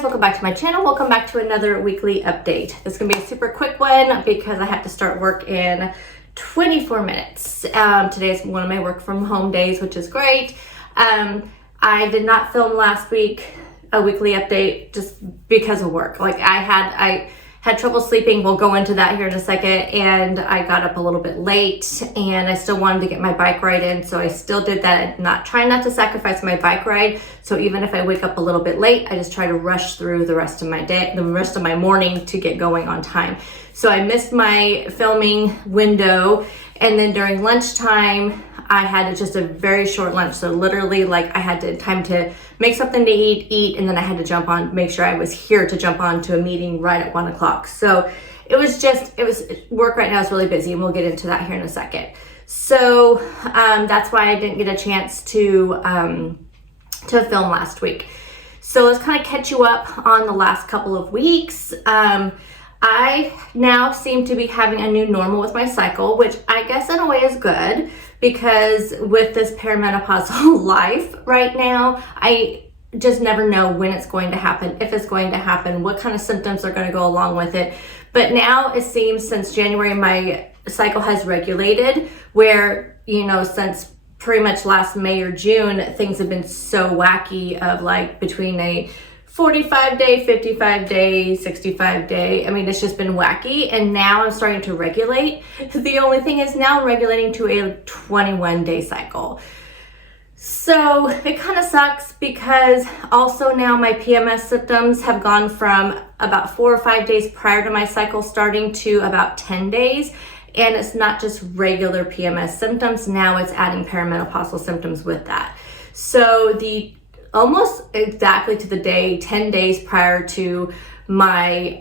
guys, welcome back to my channel. Welcome back to another weekly update. This is gonna be a super quick one because I have to start work in 24 minutes. Today is one of my work from home days, which is great. I did not film last week a weekly update just because of work. Like I had trouble sleeping. We'll go into that here in a second. And I got up a little bit late and I still wanted to get my bike ride in. So I still did that, trying not to sacrifice my bike ride. So even if I wake up a little bit late, I just try to rush through the rest of my day, the rest of my morning to get going on time. So I missed my filming window. And then during lunchtime, I had just a very short lunch. So literally like I had time to make something to eat, and then I had to make sure I was here to jump on to a meeting right at 1 o'clock. So it was work right now is really busy, and we'll get into that here in a second. So that's why I didn't get a chance to film last week. So let's kind of catch you up on the last couple of weeks. I now seem to be having a new normal with my cycle, which I guess in a way is good because with this perimenopausal life right now, I just never know when it's going to happen, if it's going to happen, what kind of symptoms are going to go along with it. But now it seems since January, my cycle has regulated where, since pretty much last May or June, things have been so wacky of like between a 45 day, 55 day, 65 day. I mean, it's just been wacky. And now I'm starting to regulate. The only thing is now I'm regulating to a 21 day cycle. So it kind of sucks because also now my PMS symptoms have gone from about 4 or 5 days prior to my cycle starting to about 10 days. And it's not just regular PMS symptoms. Now it's adding perimenopausal symptoms with that. So almost exactly to the day, 10 days prior to my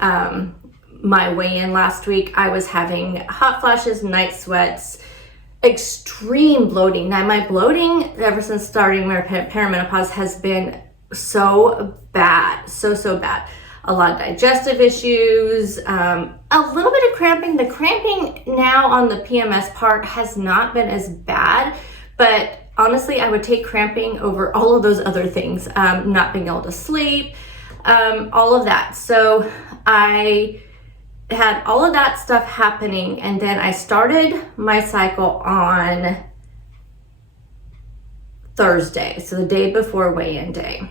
my weigh-in last week, I was having hot flashes, night sweats, extreme bloating. Now my bloating ever since starting my perimenopause has been so bad, so bad. A lot of digestive issues, a little bit of cramping. The cramping now on the PMS part has not been as bad, but honestly, I would take cramping over all of those other things, not being able to sleep, all of that. So I had all of that stuff happening, and then I started my cycle on Thursday, so the day before weigh-in day.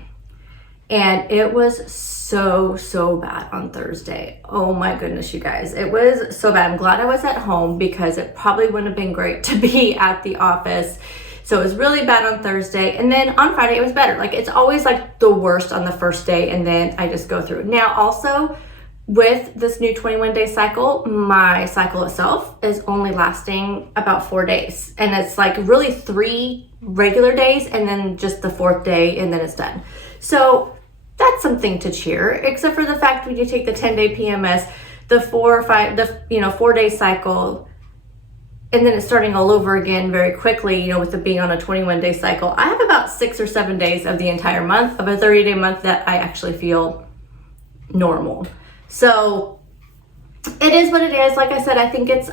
And it was so bad on Thursday. Oh my goodness, you guys. It was so bad. I'm glad I was at home because it probably wouldn't have been great to be at the office. So it was really bad on Thursday. And then on Friday, it was better. Like it's always like the worst on the first day. And then I just go through. Now also with this new 21 day cycle, my cycle itself is only lasting about 4 days. And it's like really 3 regular days and then just the 4th day and then it's done. So that's something to cheer, except for the fact when you take the 10-day PMS, the 4-day cycle, and then it's starting all over again very quickly, with it being on a 21-day cycle. I have about 6 or 7 days of the entire month, of a 30-day month, that I actually feel normal. So it is what it is. Like I said,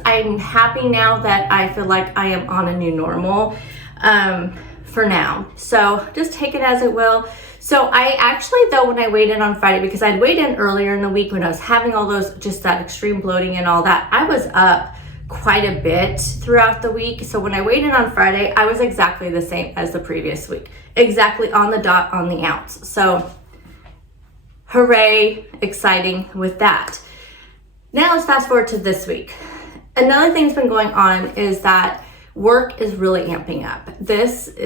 I'm happy now that I feel like I am on a new normal for now. So just take it as it will. So I actually, though, when I weighed in on Friday, because I'd weighed in earlier in the week when I was having all those, just that extreme bloating and all that, I was up quite a bit throughout the week. So when I weighed in on Friday, I was exactly the same as the previous week, exactly on the dot, on the ounce. So hooray, exciting with that. Now let's fast forward to this week. Another thing's been going on is that work is really amping up.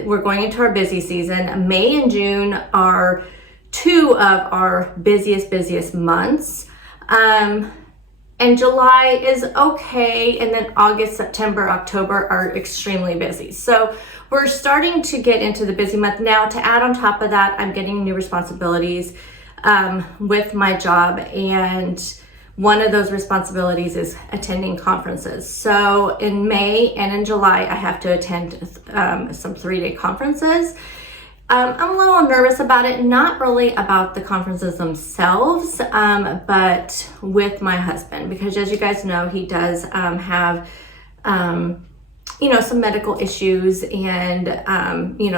We're going into our busy season. May and June are 2 of our busiest months. And July is okay. And then August, September, October are extremely busy. So we're starting to get into the busy month. Now to add on top of that, I'm getting new responsibilities with my job, and one of those responsibilities is attending conferences. So in May and in July, I have to attend some 3-day conferences. I'm a little nervous about it, not really about the conferences themselves, but with my husband, because as you guys know, he does have some medical issues and,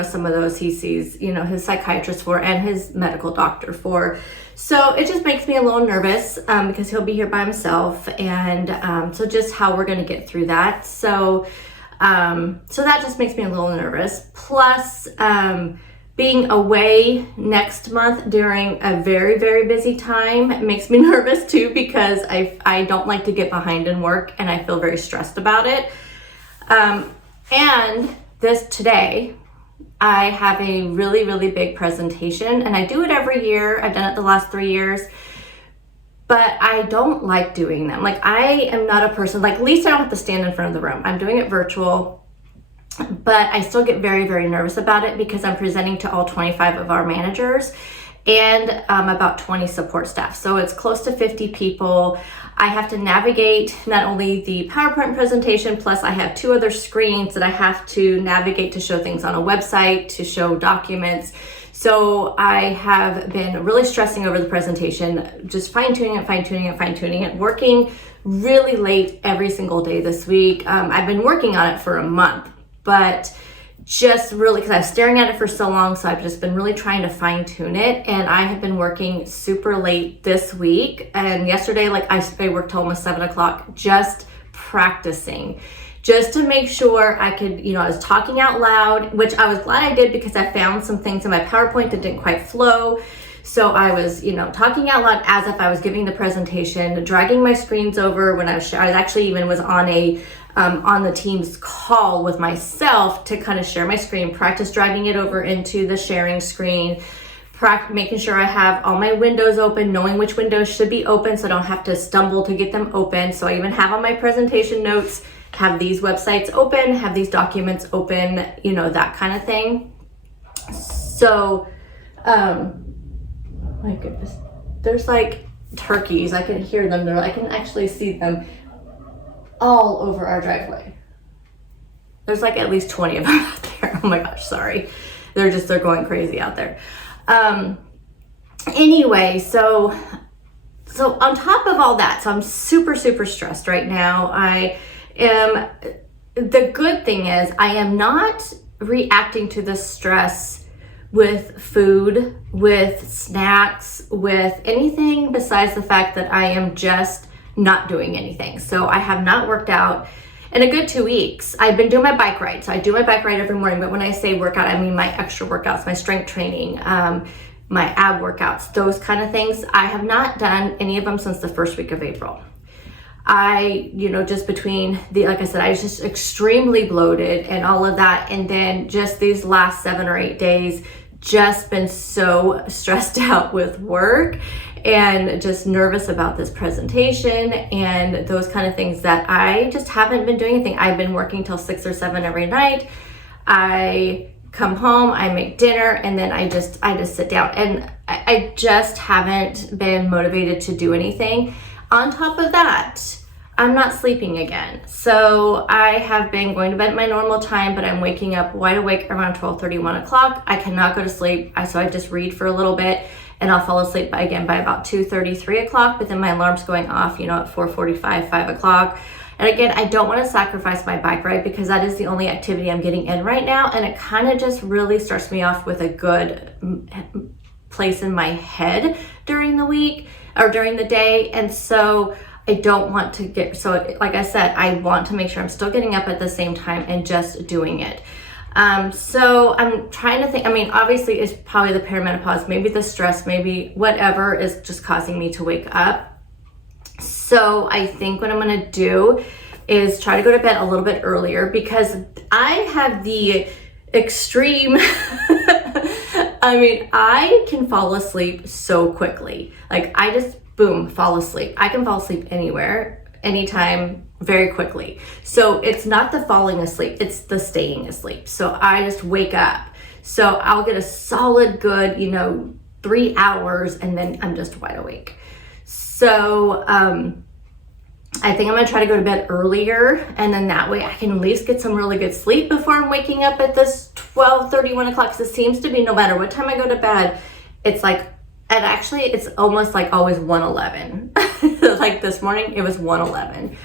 some of those he sees, his psychiatrist for and his medical doctor for. So it just makes me a little nervous because he'll be here by himself. And so just how we're going to get through that. So that just makes me a little nervous. Plus, being away next month during a very, very busy time makes me nervous too, because I don't like to get behind in work and I feel very stressed about it. And today, I have a really, really big presentation, and I do it every year. I've done it the last 3 years, but I don't like doing them. Like, I am not a person, like, at least I don't have to stand in front of the room. I'm doing it virtual, but I still get very, very nervous about it because I'm presenting to all 25 of our managers and about 20 support staff. So it's close to 50 people. I have to navigate not only the PowerPoint presentation, plus I have 2 other screens that I have to navigate to show things on a website, to show documents. So I have been really stressing over the presentation, just fine-tuning it, working really late every single day this week. I've been working on it for a month, but just really, because I was staring at it for so long, so I've just been really trying to fine tune it. And I have been working super late this week. And yesterday, I worked till almost 7 o'clock just practicing, just to make sure I could, I was talking out loud, which I was glad I did because I found some things in my PowerPoint that didn't quite flow. So I was, talking out loud as if I was giving the presentation, dragging my screens over when I was actually even was on the Teams call with myself to kind of share my screen, practice dragging it over into the sharing screen, making sure I have all my windows open, knowing which windows should be open so I don't have to stumble to get them open. So I even have on my presentation notes, have these websites open, have these documents open, that kind of thing. So, my goodness, there's like turkeys. I can hear them. I can actually see them all over our driveway. There's like at least 20 of them out there. Oh my gosh, sorry. They're going crazy out there. Anyway, so on top of all that, so I'm super, super stressed right now. The good thing is I am not reacting to the stress with food, with snacks, with anything besides the fact that I am just not doing anything. So I have not worked out in a good 2 weeks. I've been doing my bike ride. So I do my bike ride every morning, but when I say workout, I mean my extra workouts, my strength training, my ab workouts, those kind of things. I have not done any of them since the first week of April. Just between like I said, I was just extremely bloated and all of that. And then just these last 7 or 8 days, just been so stressed out with work and just nervous about this presentation and those kind of things that I just haven't been doing anything. I've been working till 6 or 7 every night. I come home, I make dinner, and then I just sit down, and I just haven't been motivated to do anything. On top of that, I'm not sleeping again. So I have been going to bed at my normal time, but I'm waking up wide awake around 12:30, 1 o'clock. I cannot go to sleep. So I just read for a little bit and I'll fall asleep by about 2:30, 3 o'clock, but then my alarm's going off, at 4:45, 5 o'clock. And again, I don't want to sacrifice my bike ride because that is the only activity I'm getting in right now. And it kind of just really starts me off with a good place in my head during the week or during the day. And so I don't want to like I said, I want to make sure I'm still getting up at the same time and just doing it. So I'm trying to think, obviously it's probably the perimenopause, maybe the stress, maybe whatever is just causing me to wake up. So I think what I'm going to do is try to go to bed a little bit earlier because I have the extreme, I can fall asleep so quickly. Like I just, boom, fall asleep. I can fall asleep anywhere, anytime, very quickly. So it's not the falling asleep, it's the staying asleep. So I just wake up. So I'll get a solid good, 3 hours and then I'm just wide awake. So I think I'm gonna try to go to bed earlier, and then that way I can at least get some really good sleep before I'm waking up at this 12:30, 1 o'clock. Because it seems to be no matter what time I go to bed, it's like, and actually it's almost like always 1:11. Like this morning, it was 1:11.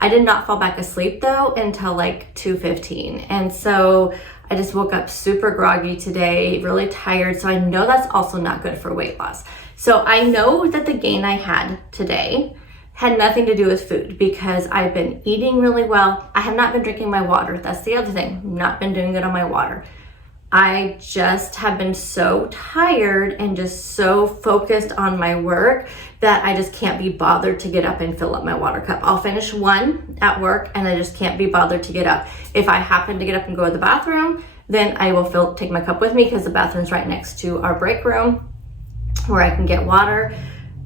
I did not fall back asleep though until like 2:15. And so I just woke up super groggy today, really tired. So I know that's also not good for weight loss. So I know that the gain I had today had nothing to do with food because I've been eating really well. I have not been drinking my water. That's the other thing. Not been doing good on my water. I just have been so tired and just so focused on my work that I just can't be bothered to get up and fill up my water cup. I'll finish one at work and I just can't be bothered to get up. If I happen to get up and go to the bathroom, then I will take my cup with me because the bathroom's right next to our break room where I can get water.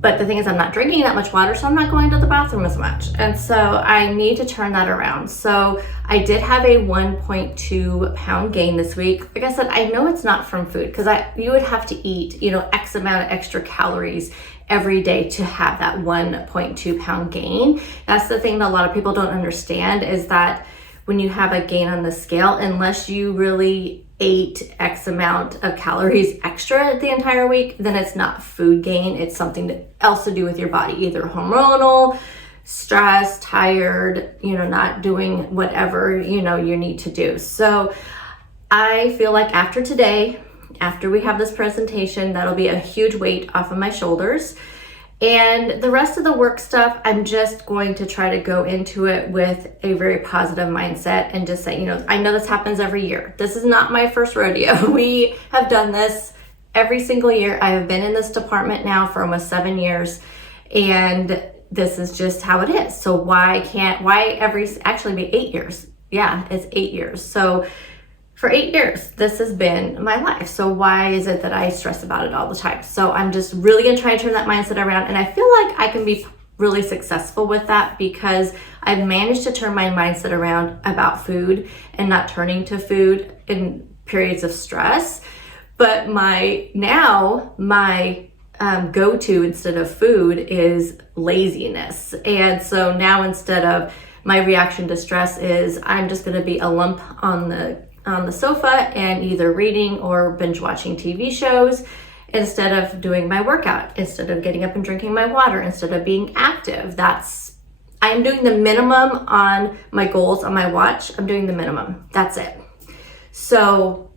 But the thing is, I'm not drinking that much water, so I'm not going to the bathroom as much. And so I need to turn that around. So I did have a 1.2 pound gain this week. Like I said, I know it's not from food because you would have to eat, X amount of extra calories every day to have that 1.2 pound gain. That's the thing that a lot of people don't understand is that when you have a gain on the scale, unless you really ate X amount of calories extra the entire week, then it's not food gain. It's something else to do with your body, either hormonal, stress, tired, not doing whatever, you need to do. So I feel like after today, after we have this presentation, that'll be a huge weight off of my shoulders. And the rest of the work stuff, I'm just going to try to go into it with a very positive mindset and just say, I know this happens every year. This is not my first rodeo. We have done this every single year. I have been in this department now for almost 7 years, and this is just how it is. So actually be 8 years. Yeah, it's 8 years. So for 8 years, this has been my life. So why is it that I stress about it all the time? So I'm just really gonna try to turn that mindset around. And I feel like I can be really successful with that because I've managed to turn my mindset around about food and not turning to food in periods of stress. But my go-to instead of food is laziness. And so now instead of my reaction to stress is I'm just gonna be a lump on the sofa and either reading or binge watching TV shows instead of doing my workout, instead of getting up and drinking my water, instead of being active. I'm doing the minimum on my goals on my watch. I'm doing the minimum. That's it. So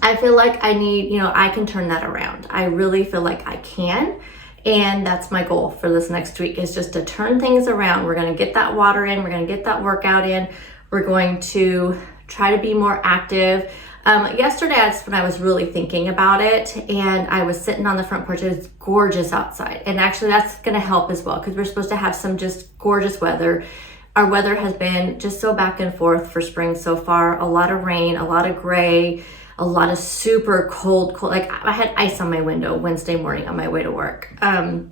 I feel like I can turn that around. I really feel like I can. And that's my goal for this next week is just to turn things around. We're going to get that water in. We're going to get that workout in. We're going to try to be more active. Yesterday, that's when I was really thinking about it, and I was sitting on the front porch. It was gorgeous outside, and actually that's going to help as well because we're supposed to have some just gorgeous weather. Our weather has been just so back and forth for spring so far. A lot of rain, a lot of gray, a lot of super cold. Like I had ice on my window Wednesday morning on my way to work. And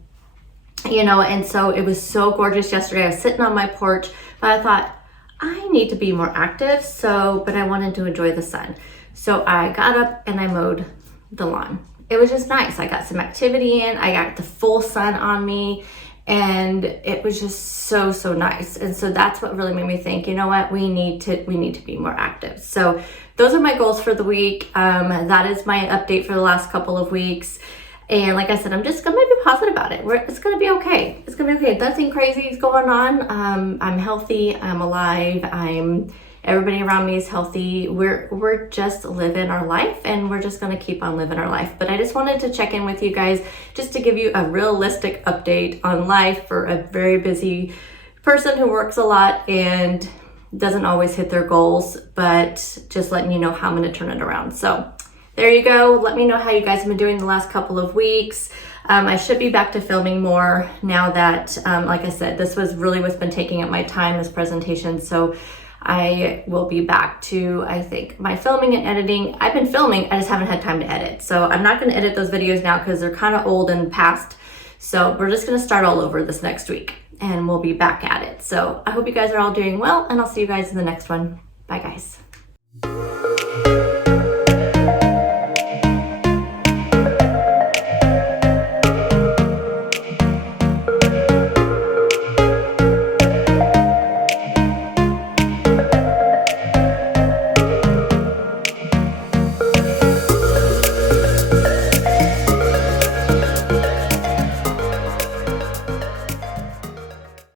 so it was so gorgeous yesterday. I was sitting on my porch, but I thought, I need to be more active, but I wanted to enjoy the sun. So I got up and I mowed the lawn. It was just nice. I got some activity in, I got the full sun on me, and it was just so, so nice. And so that's what really made me think, you know what, we need to be more active. So those are my goals for the week. That is my update for the last couple of weeks. And like I said, I'm just gonna be positive about it. It's gonna be okay. It's gonna be okay. Nothing crazy is going on. I'm healthy. I'm alive. Everybody around me is healthy. We're just living our life, and we're just gonna keep on living our life. But I just wanted to check in with you guys just to give you a realistic update on life for a very busy person who works a lot and doesn't always hit their goals, but just letting you know how I'm gonna turn it around. So there you go. Let me know how you guys have been doing the last couple of weeks. I should be back to filming more now that, like I said, this was really what's been taking up my time, this presentation. So I will be back to, I think, my filming and editing. I've been filming, I just haven't had time to edit. So I'm not gonna edit those videos now because they're kind of old and past. So we're just gonna start all over this next week and we'll be back at it. So I hope you guys are all doing well, and I'll see you guys in the next one. Bye guys.